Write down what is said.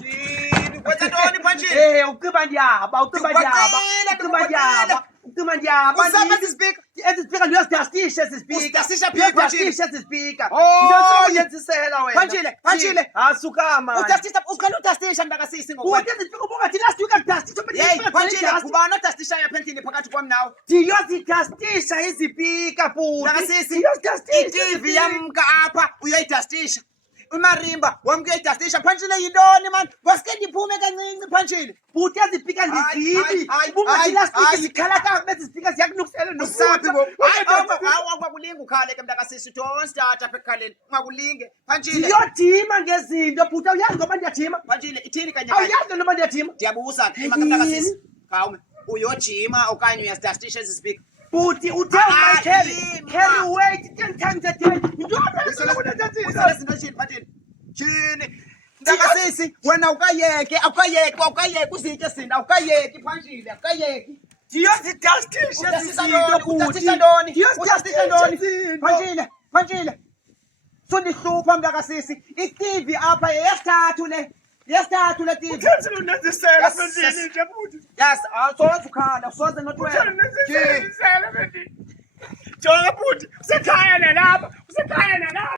Shini kwenza ntoni Phanjile? Ucima ndiyaba, Usapha esi speaker. esi speaker ndiyosdastisha esi speaker. Usdastisha phi, Phanjile? Ndiyosdastisha esi speaker. Oh, Ndiyosebenzisela wena. Phanjile. Asukama. Udastisha uqala udastisha mntakasisi Uthi esi speaker ubungathi last week akudastisha Hey Phanjile, ngubani odastishayo apha endlini phakathi kwam nawe? ndiyozidastisha izipika futhi. Mntakasisi, Ndiyozidastisha i-TV yamka apha uyoyidastisha. Umarimba wamke uyidastisha. Phanjile yintoni man? Wasike ndiphume kancinci Phanjile. futhi ezipika ndizibi. Hayi, Ubungathi hayi, last week hayi. zikhala kakubi ezi speaker ziyakunukisela Usaphi ngoku? nokutya. Ungakulinge ukhale ke mntakasisi. Don't start apha ekukhaleni. Ungakulinge. Phanjile. Ndiyodima ngezinto futhi awuyazi ngoba ndiyajima. Phanjile ithini kanye kanye? Awuyazi ngoba ndiyajima. Ndiyabuza ke mntakasisi. Khawume. Uyojima okanye uyazidastisha ezi speaker? Futhi uthe carry weight 10 times a day. Usale izinto eshini Phanjile. Tyhini. Mntakasisi, wena awukayeki uzitye sinda, awukayeki Phanjile, awukayeki. Ndiyozidastisha Udastisha izinto ntoni? futhi. Udastisha ntoni? Ndiyozidastisha Udastisha ntoni? izinto. Phanjile. Sundihlupha mntakasisi. I-TV apha yeyesithathu le. Yesithathu le TV. Utheni unenzisela Yes, mfendini yes. nje futhi. Yes, awusoze ukhala, awusoze not wena. Utheni unenzisela mfendini. Jonga futhi usekhaya nalapha, usekhaya nalapha.